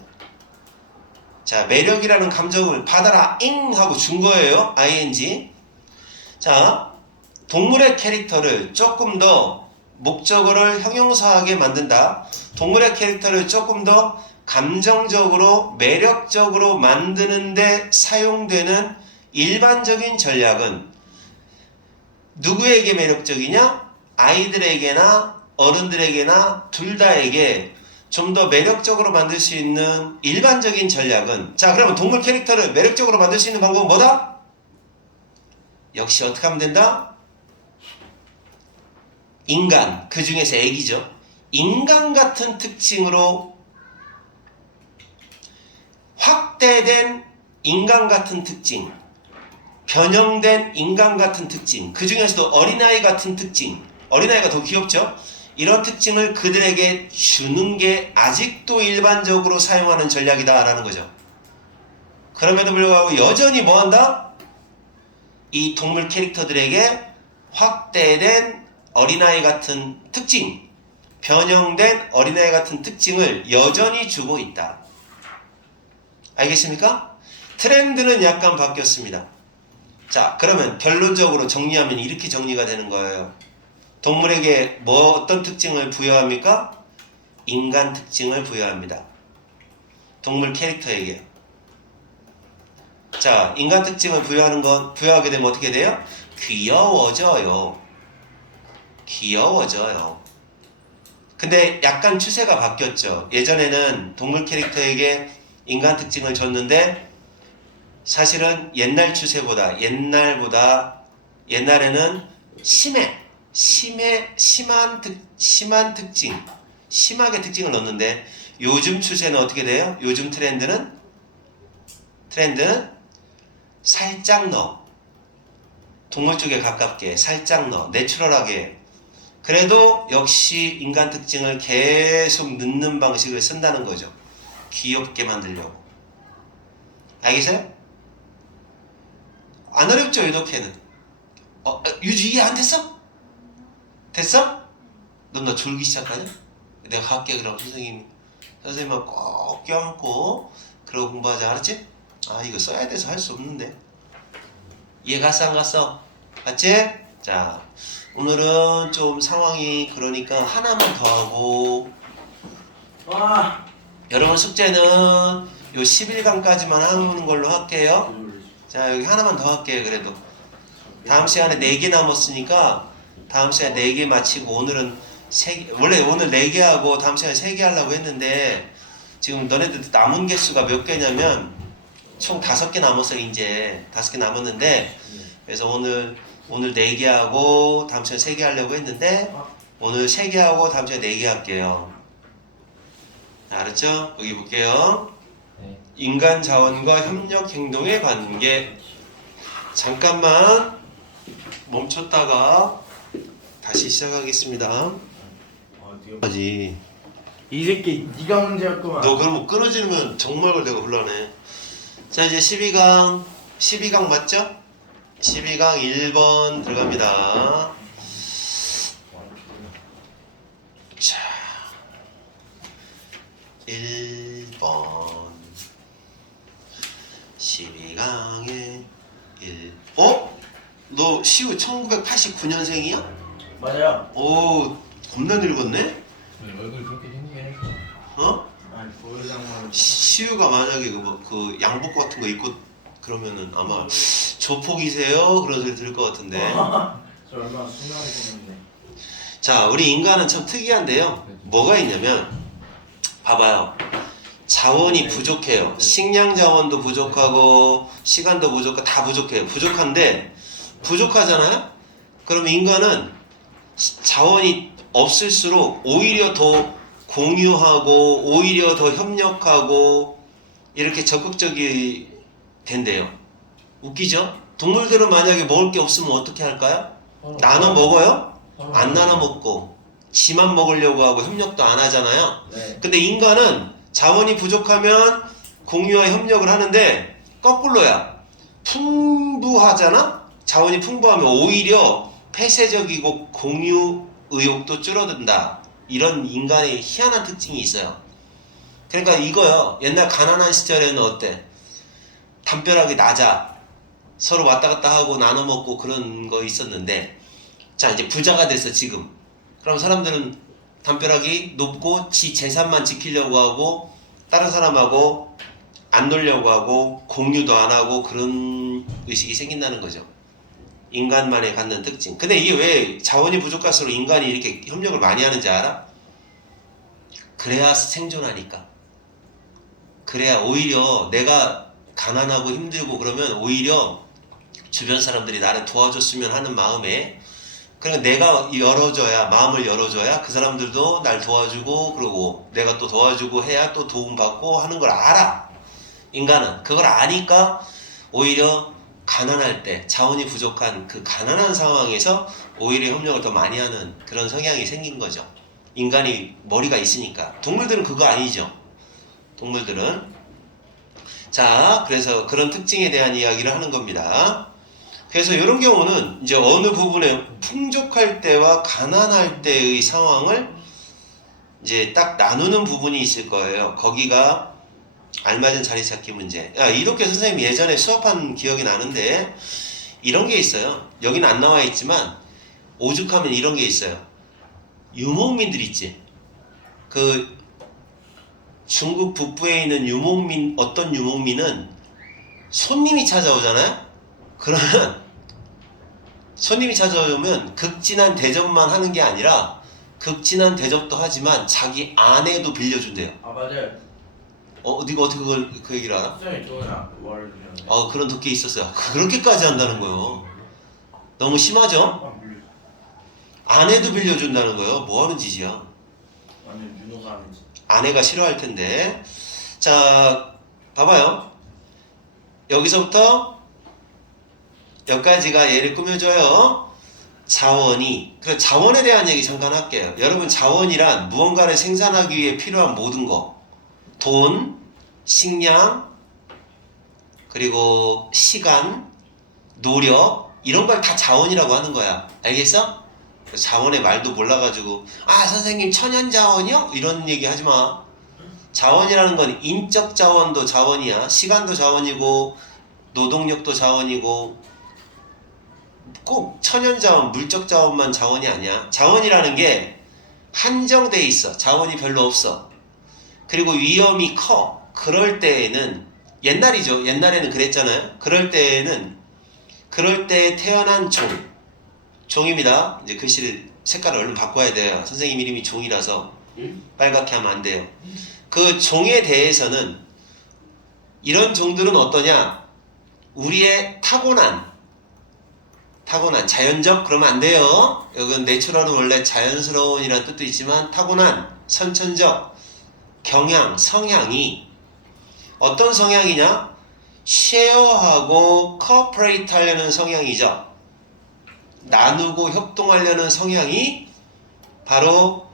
자, 매력이라는 감정을 받아라 잉 하고 준 거예요. ing. 자, 동물의 캐릭터를 조금 더 목적어를 형용사하게 만든다. 동물의 캐릭터를 조금 더 감정적으로 매력적으로 만드는데 사용되는 일반적인 전략은 누구에게 매력적이냐? 아이들에게나 어른들에게나 둘 다에게 좀 더 매력적으로 만들 수 있는 일반적인 전략은, 자, 그러면 동물 캐릭터를 매력적으로 만들 수 있는 방법은 뭐다? 역시 어떻게 하면 된다? 인간, 그 중에서 애기죠. 인간 같은 특징으로 확대된 인간 같은 특징, 변형된 인간 같은 특징, 그 중에서도 어린아이 같은 특징, 어린아이가 더 귀엽죠? 이런 특징을 그들에게 주는 게 아직도 일반적으로 사용하는 전략이다라는 거죠. 그럼에도 불구하고 여전히 뭐한다? 이 동물 캐릭터들에게 확대된 어린아이 같은 특징, 변형된 어린아이 같은 특징을 여전히 주고 있다. 알겠습니까? 트렌드는 약간 바뀌었습니다. 자, 그러면 결론적으로 정리하면 이렇게 정리가 되는 거예요. 동물에게 어떤 특징을 부여합니까? 인간 특징을 부여합니다. 동물 캐릭터에게. 자, 인간 특징을 부여하게 되면 어떻게 돼요? 귀여워져요. 귀여워져요. 근데 약간 추세가 바뀌었죠. 예전에는 동물 캐릭터에게 인간 특징을 줬는데 사실은 옛날에는 심한 특징, 심하게 특징을 넣었는데 요즘 추세는 어떻게 돼요? 요즘 트렌드는 살짝 넣어. 동물 쪽에 가깝게 살짝 넣어. 내추럴하게. 그래도 역시 인간 특징을 계속 넣는 방식을 쓴다는 거죠. 귀엽게 만들려고. 알겠어요? 안 어렵죠, 이렇게는. 유주 이해 안 됐어? 됐어? 넌 나 졸기 시작하냐? 내가 갈게. 그럼 선생님을 꼭 껴안고 그러고 공부하자. 알았지? 아, 이거 써야 돼서 할 수 없는데. 이해 갔어 안 갔어? 맞지? 자, 오늘은 좀 상황이 그러니까 하나만 더 하고, 여러분 숙제는 요 11강까지만 하는 걸로 할게요. 자, 여기 하나만 더 할게요. 그래도 다음 시간에 4개 남았으니까 다음 시간에 4개 마치고, 오늘은 원래 오늘 4개 하고 다음 시간에 3개 하려고 했는데 지금 너네들 남은 개수가 몇 개냐면 총 5개 남았어. 이제 5개 남았는데, 그래서 오늘 4개 하고 다음 시간에 3개 하려고 했는데 오늘 3개 하고 다음 시간에 4개 할게요. 알았죠? 여기 볼게요. 네. 인간 자원과 협력 행동의 관계. 잠깐만 멈췄다가 다시 시작하겠습니다. 하지. 이 새끼 네가 문제였구만. 너 그럼 뭐 끊어지면 정말 걸 내가 곤란해. 자, 이제 12강 맞죠? 12강 1번 들어갑니다. 자, 1번 12강에 1. 너 시우 1989년생이야? 맞아요. 오, 겁나 늙었네? 얼굴 그렇게 생기게 했어. 어? 아니 보여장만. 시우가 만약에 그 양복 같은 거 입고 그러면은 아마 조폭이세요? 그런 소리 들을 것 같은데. 저 얼마나 순하게 생겼네. 자, 우리 인간은 참 특이한데요. 뭐가 있냐면, 봐봐요. 자원이 부족해요. 식량 자원도 부족하고 시간도 부족하고 다 부족해요. 부족하잖아요? 그럼 인간은 자원이 없을수록 오히려 더 공유하고 오히려 더 협력하고 이렇게 적극적이 된대요. 웃기죠? 동물들은 만약에 먹을 게 없으면 어떻게 할까요? 나눠 먹어요? 안 나눠 먹고 지만 먹으려고 하고 협력도 안 하잖아요. 네. 근데 인간은 자원이 부족하면 공유와 협력을 하는데 거꾸로야. 풍부하잖아? 자원이 풍부하면 오히려 폐쇄적이고 공유 의욕도 줄어든다. 이런 인간의 희한한 특징이 있어요. 그러니까 이거요. 옛날 가난한 시절에는 어때? 담벼락이 낮아. 서로 왔다 갔다 하고 나눠 먹고 그런 거 있었는데, 자, 이제 부자가 됐어, 지금. 그럼 사람들은 담벼락이 높고 지 재산만 지키려고 하고, 다른 사람하고 안 놀려고 하고, 공유도 안 하고, 그런 의식이 생긴다는 거죠. 인간만의 갖는 특징. 근데 이게 왜 자원이 부족할수록 인간이 이렇게 협력을 많이 하는지 알아? 그래야 생존하니까. 그래야 오히려 내가 가난하고 힘들고 그러면 오히려 주변 사람들이 나를 도와줬으면 하는 마음에, 그러니까 내가 열어줘야, 마음을 열어줘야 그 사람들도 날 도와주고, 그러고 내가 또 도와주고 해야 또 도움받고 하는 걸 알아. 인간은 그걸 아니까 오히려 가난할 때, 자원이 부족한 그 가난한 상황에서 오히려 협력을 더 많이 하는 그런 성향이 생긴 거죠. 인간이 머리가 있으니까. 동물들은 그거 아니죠. 동물들은. 자, 그래서 그런 특징에 대한 이야기를 하는 겁니다. 그래서 이런 경우는 이제 어느 부분에 풍족할 때와 가난할 때의 상황을 이제 딱 나누는 부분이 있을 거예요. 거기가 알맞은 자리 찾기 문제. 야, 이렇게 선생님이 예전에 수업한 기억이 나는데, 이런 게 있어요. 여기는 안 나와 있지만 오죽하면 이런 게 있어요. 유목민들 있지. 그 중국 북부에 있는 유목민, 어떤 유목민은 손님이 찾아오잖아요. 그러면 손님이 찾아오면 극진한 대접만 하는 게 아니라, 극진한 대접도 하지만 자기 아내도 빌려준대요. 아 맞아요. 네가 어떻게 그 얘기를 알아? 수정이 좋은 월 주셨네. 그런 덕게 있었어요. 그렇게까지 한다는 거예요. 너무 심하죠? 아내도 빌려준다는 거예요. 뭐 하는 짓이야? 완전 윤호가 하는 짓. 아내가 싫어할 텐데. 자, 봐봐요. 여기서부터 여기까지가 얘를 꾸며줘요. 자원이. 그래서 자원에 대한 얘기 잠깐 할게요. 여러분, 자원이란 무언가를 생산하기 위해 필요한 모든 거. 돈, 식량, 그리고 시간, 노력, 이런 걸 다 자원이라고 하는 거야. 알겠어? 자원의 말도 몰라가지고 선생님 천연자원이요? 이런 얘기 하지 마. 자원이라는 건 인적 자원도 자원이야. 시간도 자원이고 노동력도 자원이고, 꼭 천연자원, 물적 자원만 자원이 아니야. 자원이라는 게 한정돼 있어. 자원이 별로 없어. 그리고 위험이 커. 그럴 때에는, 옛날이죠. 옛날에는 그랬잖아요. 그럴 때에는, 그럴 때 태어난 종입니다. 이제 글씨를, 색깔을 얼른 바꿔야 돼요. 선생님 이름이 종이라서 빨갛게 하면 안 돼요. 그 종에 대해서는, 이런 종들은 어떠냐? 우리의 타고난 자연적, 그러면 안 돼요. 여기는 내추럴은 원래 자연스러운이라는 뜻도 있지만, 타고난, 선천적 경향, 성향이 어떤 성향이냐? 쉐어하고 커퍼레이트 하려는 성향이죠. 나누고 협동하려는 성향이 바로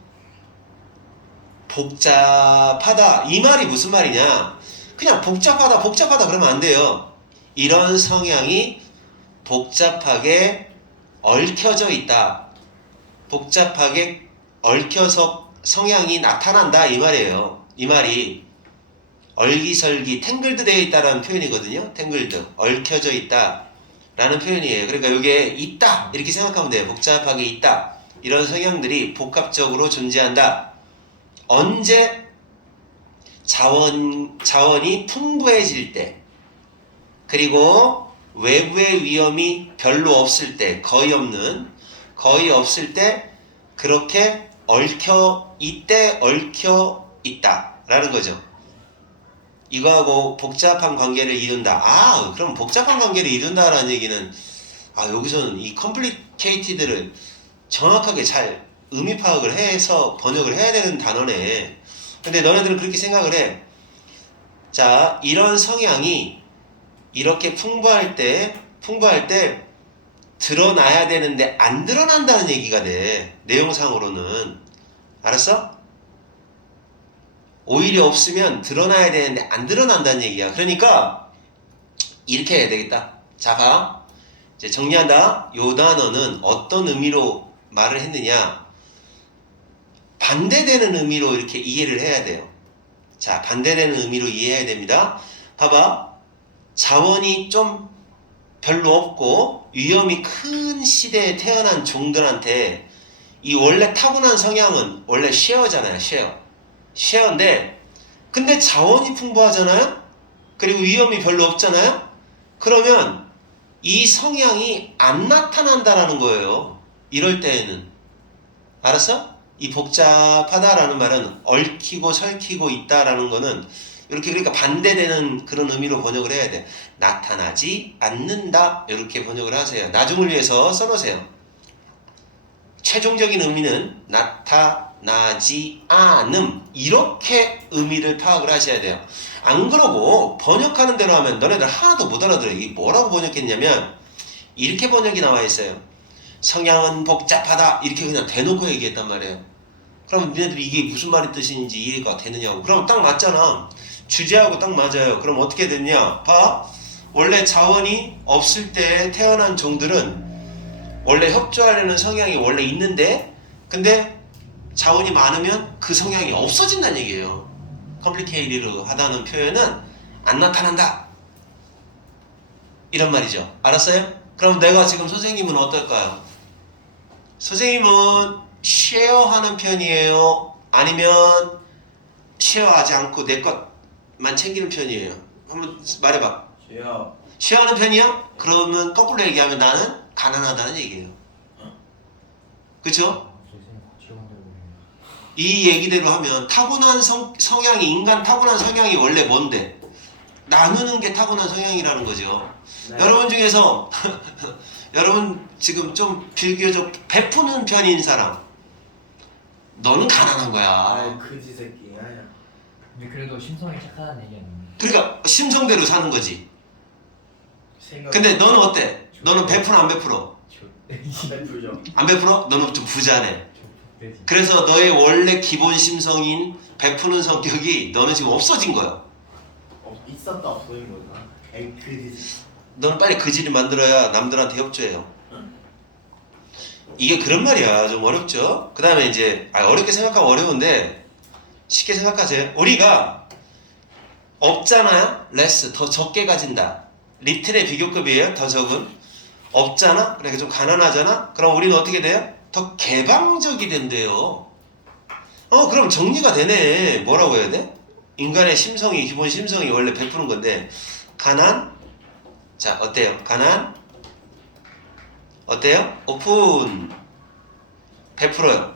복잡하다. 이 말이 무슨 말이냐? 그냥 복잡하다 그러면 안 돼요. 이런 성향이 복잡하게 얽혀져 있다. 복잡하게 얽혀서 성향이 나타난다, 이 말이에요. 이 말이 얼기설기, 탱글드 되어 있다라는 표현이거든요. 탱글드, 얽혀져 있다 라는 표현이에요. 그러니까 이게 있다 이렇게 생각하면 돼요. 복잡하게 있다. 이런 성향들이 복합적으로 존재한다. 언제? 자원이 풍부해질 때, 그리고 외부의 위험이 별로 없을 때, 거의 없을 때, 그렇게 얽혀 있다 라는 거죠. 이거하고 복잡한 관계를 이룬다. 그럼 복잡한 관계를 이룬다라는 얘기는, 여기서는 이 컴플리케이티드를 정확하게 잘 의미 파악을 해서 번역을 해야 되는 단어네. 근데 너네들은 그렇게 생각을 해. 자, 이런 성향이 이렇게 풍부할 때 드러나야 되는데 안 드러난다는 얘기가 돼. 내용상으로는. 알았어? 오히려 없으면 드러나야 되는데 안 드러난다는 얘기야. 그러니까 이렇게 해야 되겠다. 자, 봐. 이제 정리한다. 요 단어는 어떤 의미로 말을 했느냐? 반대되는 의미로 이렇게 이해를 해야 돼요. 자, 반대되는 의미로 이해해야 됩니다. 봐봐. 자원이 좀 별로 없고 위험이 큰 시대에 태어난 종들한테 이 원래 타고난 성향은 원래 쉐어잖아요. 쉐어인데 근데 자원이 풍부하잖아요. 그리고 위험이 별로 없잖아요. 그러면 이 성향이 안 나타난다라는 거예요. 이럴 때에는. 알았어? 이 복잡하다라는 말은 얽히고 설키고 있다라는 거는 이렇게 그러니까 반대되는 그런 의미로 번역을 해야 돼. 나타나지 않는다. 이렇게 번역을 하세요. 나중을 위해서 써놓으세요. 최종적인 의미는 나타나지 않음. 이렇게 의미를 파악을 하셔야 돼요. 안 그러고 번역하는 대로 하면 너네들 하나도 못 알아들어. 이게 뭐라고 번역했냐면 이렇게 번역이 나와 있어요. 성향은 복잡하다. 이렇게 그냥 대놓고 얘기했단 말이에요. 그럼 니네들이 이게 무슨 말의 뜻인지 이해가 되느냐고. 그럼 딱 맞잖아. 주제하고 딱 맞아요. 그럼 어떻게 됐냐? 봐. 원래 자원이 없을 때 태어난 종들은 원래 협조하려는 성향이 원래 있는데 근데 자원이 많으면 그 성향이 없어진다는 얘기예요. 컴플리케이티드 하다는 표현은 안 나타난다. 이런 말이죠. 알았어요? 그럼 내가 지금 선생님은 어떨까요? 선생님은 쉐어하는 편이에요? 아니면 쉐어하지 않고 내 것만 챙기는 편이에요? 한번 말해봐. 쉐어. 쉐어하는 편이야? 그러면 거꾸로 얘기하면 나는 가난하다는 얘기예요. 그쵸? 이 얘기대로 하면 타고난 성향이 인간 타고난 성향이 원래 뭔데? 나누는 게 타고난 성향이라는 거죠. 네. 여러분 중에서 여러분 지금 좀 비교적 베푸는 편인 사람 너는 가난한 거야. 아이 그지 새끼. 아야. 근데 그래도 심성이 착하다는 얘기 아니에요? 그러니까 심성대로 사는 거지. 생각. 근데 너는 어때? 너는 베풀어 안 베풀어? 배풀죠. 안 베풀어? 너는 좀 부자네. 족돼지. 그래서 너의 원래 기본 심성인 베푸는 성격이 너는 지금 없어진 거야. 있었다 없어진 거다. 에이 그지. 너는 빨리 그지를 만들어야 남들한테 협조해요. 이게 그런 말이야. 좀 어렵죠? 그 다음에 이제 어렵게 생각하면 어려운데 쉽게 생각하세요. 우리가 없잖아요? 레스 더 적게 가진다. 리틀의 비교급이에요. 더 적은. 없잖아? 그러니까 좀 가난하잖아? 그럼 우리는 어떻게 돼요? 더 개방적이 된대요. 그럼 정리가 되네. 뭐라고 해야 돼? 인간의 심성이 기본 심성이 원래 베푸는 건데 가난? 자 어때요? 가난? 어때요? 오픈 베풀어요.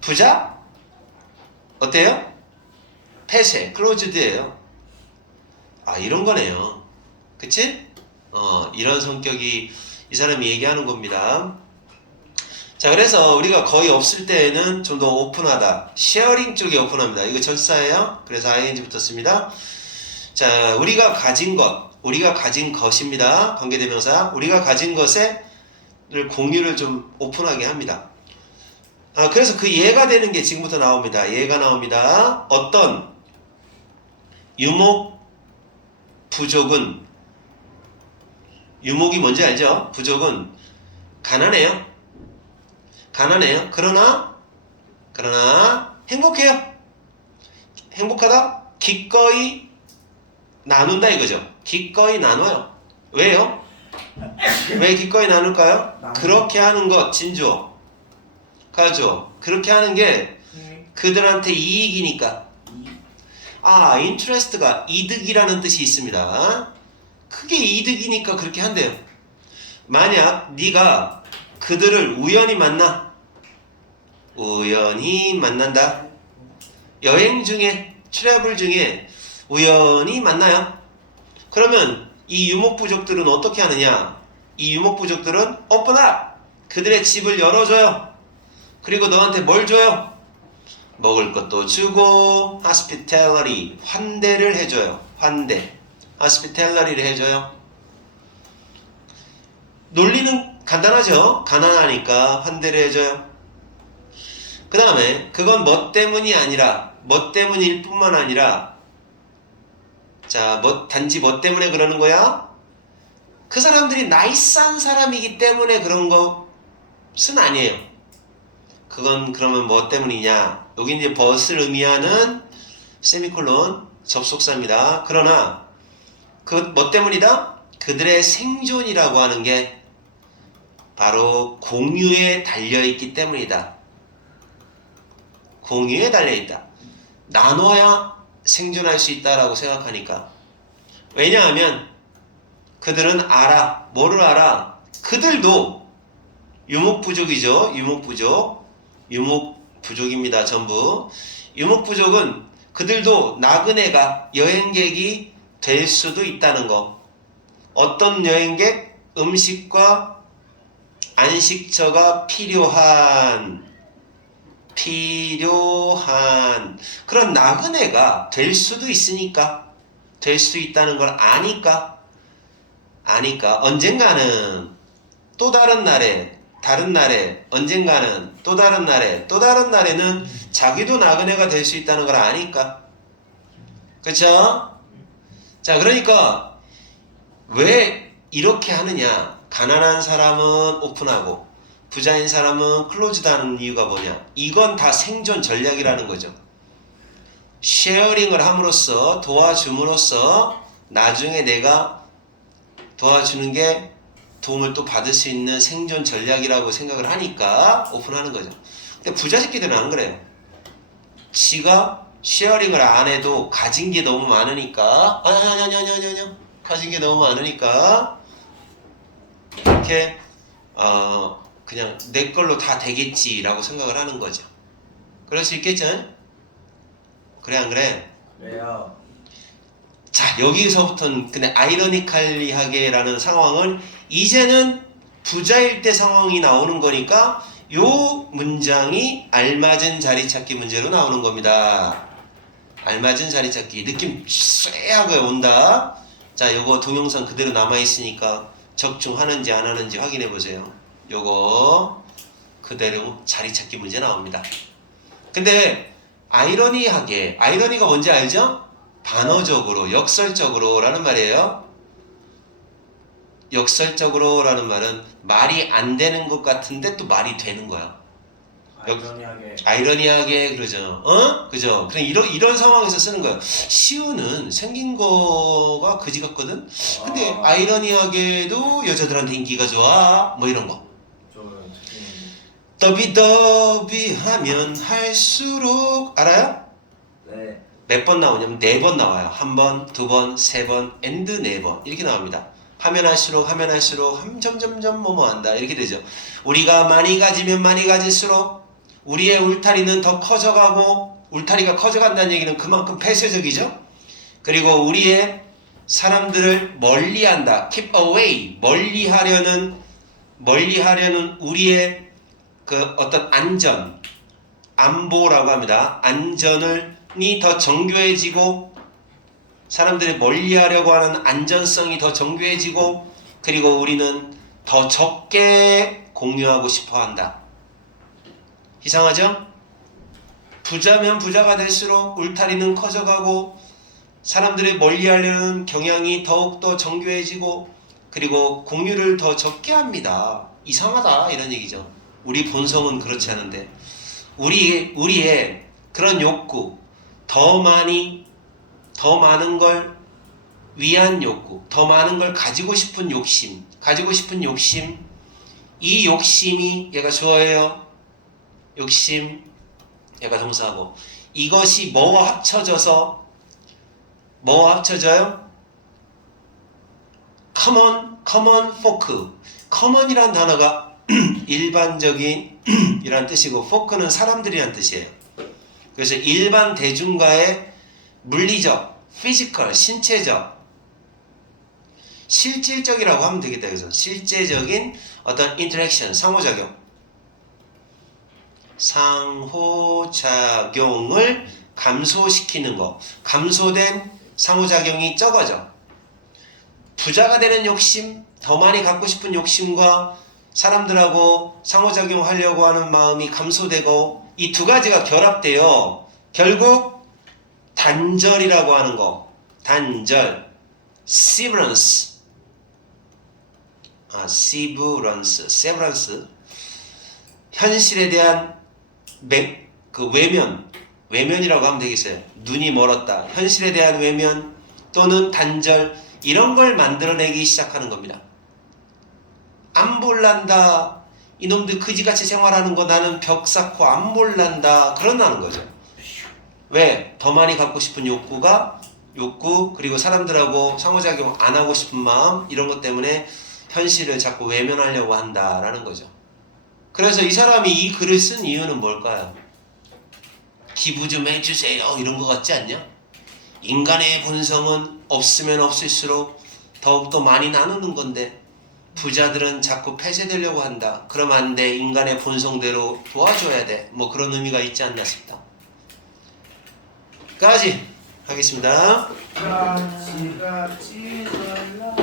부자? 어때요? 폐쇄 클로즈드예요. 이런 거네요. 그치? 이런 성격이 이 사람이 얘기하는 겁니다. 자 그래서 우리가 거의 없을 때에는 좀 더 오픈하다. 쉐어링 쪽이 오픈합니다. 이거 전치사예요. 그래서 ing 붙었습니다. 자 우리가 가진 것입니다. 관계대명사. 우리가 가진 것을 공유를 좀 오픈하게 합니다. 그래서 그 예가 되는 게 지금부터 나옵니다. 예가 나옵니다. 어떤 유목 부족은 유목이 뭔지 알죠? 부족은 가난해요. 그러나 행복해요. 행복하다? 기꺼이 나눈다 이거죠. 기꺼이 나눠요. 왜요? 왜 기꺼이 나눌까요? 그렇게 하는 것 진주어 가죠. 그렇게 하는 게 그들한테 이익이니까. interest가 이득이라는 뜻이 있습니다. 크게 이득이니까 그렇게 한대요. 만약 네가 그들을 우연히 만난다. 여행 중에 트래블 중에 우연히 만나요. 그러면 이 유목부족들은 어떻게 하느냐? 이 유목부족들은 오픈아 그들의 집을 열어줘요. 그리고 너한테 뭘 줘요? 먹을 것도 주고 hospitality 환대를 해줘요. hospitality를 해줘요. 논리는 간단하죠. 가난하니까 환대를 해줘요. 그 다음에 그건 뭐 때문일 뿐만 아니라 자, 단지 뭐 때문에 그러는 거야? 그 사람들이 나이스한 사람이기 때문에 그런 것은 아니에요. 그건 그러면 뭐 때문이냐? 여기 이제 벗을 의미하는 세미콜론 접속사입니다. 그러나 그 뭐 때문이다? 그들의 생존이라고 하는 게 바로 공유에 달려있기 때문이다. 공유에 달려있다. 나눠야 생존할 수 있다라고 생각하니까. 왜냐하면 그들은 알아. 뭐를 알아? 그들도 유목부족이죠. 유목부족입니다. 전부. 유목부족은 그들도 나그네가 여행객이 될 수도 있다는 거. 어떤 여행객? 음식과 안식처가 필요한 그런 나그네가 될 수도 있으니까, 될 수 있다는 걸 아니까 언젠가는 또 다른 날에 언젠가는 또 다른 날에는 자기도 나그네가 될 수 있다는 걸 아니까. 그쵸? 자, 그러니까 왜 이렇게 하느냐? 가난한 사람은 오픈하고 부자인 사람은 클로즈드하는 이유가 뭐냐? 이건 다 생존 전략이라는 거죠. 쉐어링을 함으로써, 도와줌으로써 나중에 내가 도와주는 게 도움을 또 받을 수 있는 생존 전략이라고 생각을 하니까 오픈하는 거죠. 근데 부자 새끼들은 안 그래요. 지가 쉐어링을 안 해도 가진 게 너무 많으니까 가진 게 너무 많으니까 이렇게 그냥 내 걸로 다 되겠지라고 생각을 하는 거죠. 그럴 수 있겠죠? 그래 안 그래? 그래요. 자, 여기서부터는 근데 아이러니컬리하게라는 상황은 이제는 부자일 때 상황이 나오는 거니까 요 문장이 알맞은 자리 찾기 문제로 나오는 겁니다. 알맞은 자리 찾기. 느낌 쎄하게 온다. 자, 요거 동영상 그대로 남아있으니까 적중하는지 안 하는지 확인해 보세요. 요거 그대로 자리 찾기 문제 나옵니다. 근데 아이러니가 뭔지 알죠? 반어적으로, 역설적으로 라는 말이에요. 역설적으로라는 말은 말이 안 되는 것 같은데 또 말이 되는 거야. 아이러니하게 그러죠. 그죠? 그냥 이런 상황에서 쓰는 거야. 시우는 생긴 거가 그지 같거든? 근데 아이러니하게도 여자들한테 인기가 좋아. 뭐 이런 거. 더비 하면 할수록 알아요? 네. 몇 번 나오냐면 4번 나와요. 1번, 2번, 3번, and 4번 이렇게 나옵니다. 하면 할수록 점점점 뭐뭐한다 이렇게 되죠. 우리가 많이 가지면 많이 가질수록 우리의 울타리는 더 커져가고, 울타리가 커져간다는 얘기는 그만큼 폐쇄적이죠. 그리고 우리의 사람들을 멀리한다. keep away, 멀리하려는 우리의 그 어떤 안보라고 합니다. 안전이 더 정교해지고, 사람들이 멀리하려고 하는 안전성이 더 정교해지고, 그리고 우리는 더 적게 공유하고 싶어한다. 이상하죠? 부자면 부자가 될수록 울타리는 커져가고, 사람들이 멀리하려는 경향이 더욱더 정교해지고, 그리고 공유를 더 적게 합니다. 이상하다 이런 얘기죠. 우리 본성은 그렇지 않은데, 우리의 그런 욕구, 더 많은 걸 위한 욕구, 더 많은 걸 가지고 싶은 욕심, 이 욕심이 얘가 주어예요. 욕심, 얘가 동사고, 이것이 뭐와 합쳐져요? common folk. common이란 단어가 일반적인 이란 뜻이고, folk는 사람들이란 뜻이에요. 그래서 일반 대중과의 물리적, physical, 신체적, 실질적이라고 하면 되겠다. 그래서 실제적인 어떤 interaction, 상호작용을 감소시키는 거. 감소된 상호작용이 적어져. 부자가 되는 욕심, 더 많이 갖고 싶은 욕심과 사람들하고 상호작용하려고 하는 마음이 감소되고, 이 두 가지가 결합되어 결국 단절이라고 하는 거. 단절, severance, 현실에 대한 그 외면이라고 하면 되겠어요. 눈이 멀었다. 현실에 대한 외면 또는 단절 이런 걸 만들어내기 시작하는 겁니다. 안 볼란다. 이놈들 그지같이 생활하는 거 나는 벽 쌓고 안 볼란다. 그런다는 거죠. 왜? 더 많이 갖고 싶은 욕구 그리고 사람들하고 상호작용 안 하고 싶은 마음 이런 것 때문에 현실을 자꾸 외면하려고 한다라는 거죠. 그래서 이 사람이 이 글을 쓴 이유는 뭘까요? 기부 좀 해주세요 이런 거 같지 않냐? 인간의 본성은 없으면 없을수록 더욱더 많이 나누는 건데 부자들은 자꾸 폐쇄되려고 한다. 그러면 안 돼. 인간의 본성대로 도와줘야 돼. 뭐 그런 의미가 있지 않나 싶다. 까지 하겠습니다. 같이 놀라